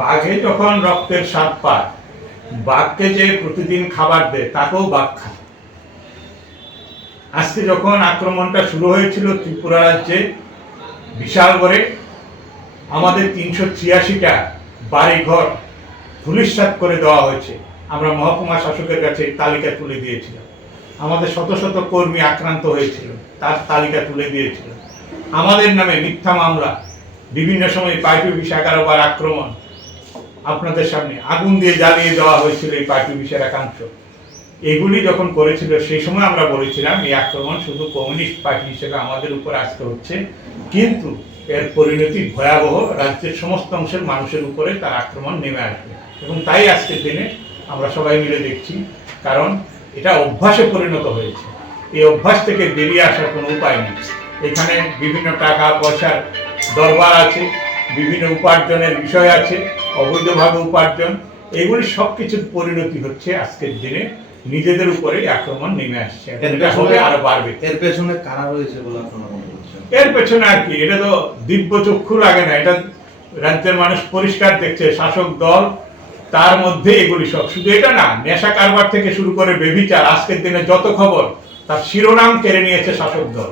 বাঘে যখন রক্তের স্বাদ পায়, বাঘকে যে প্রতিদিন খাবার দেয় তাকেও বাঘ খায়। আজকে যখন আক্রমণটা শুরু হয়েছিল ত্রিপুরা রাজ্যে বিশালগড়ে, আমাদের ৩৮৬টা বাড়িঘর ধূলিসাৎ করে দেওয়া হয়েছে। আমরা মহকুমা শাসকের কাছে তালিকা তুলে দিয়েছিলাম। আমাদের শত শত কর্মী আক্রান্ত হয়েছিল, তার তালিকা তুলে দিয়েছিল। আমাদের নামে মিথ্যা মামলা, বিভিন্ন সময় পাইপি বিষাকারবার আক্রমণ, আপনাদের সামনে আগুন দিয়ে জ্বালিয়ে দেওয়া হয়েছিল এই পাইপি বিষের একাংশ। এগুলি যখন করেছিল সেই সময় আমরা বলেছিলাম এই আক্রমণ শুধু কমিউনিস্ট পার্টি হিসেবে আমাদের উপর আসতে হচ্ছে, কিন্তু এর পরিণতি ভয়াবহ, রাজ্যের সমস্ত অংশের মানুষের উপরে তার আক্রমণ নেমে আসবে। এবং তাই আজকের দিনে আমরা সবাই মিলে দেখছি, কারণ এটা অভ্যাসে পরিণত হয়েছে। এই অভ্যাস থেকে বেরিয়ে আসার কোনো উপায় নেই। এখানে বিভিন্ন টাকা পয়সার দরবার আছে, বিভিন্ন উপার্জনের বিষয় আছে, অবৈধভাবে উপার্জন, এগুলি সব কিছুর পরিণতি হচ্ছে আজকের দিনে নিজেদের উপরে আক্রমণ নেমে আসছে। এটা হবে, আরো বাড়বে। এর পেছনে কারা রয়েছে বলে আপনারা মনে করছেন? এর পেছনে আর কি, এটা তো দিব্য চক্ষু লাগে না, এটা রাজ্যের মানুষ পরিষ্কার দেখছে। শাসক দল, তার মধ্যে এগুলি সব, শুধু এটা না, নেশা কারবার থেকে শুরু করে বেবিচার, আজকের দিনে যত খবর তার শিরোনাম কেড়ে নিয়েছে শাসক দল।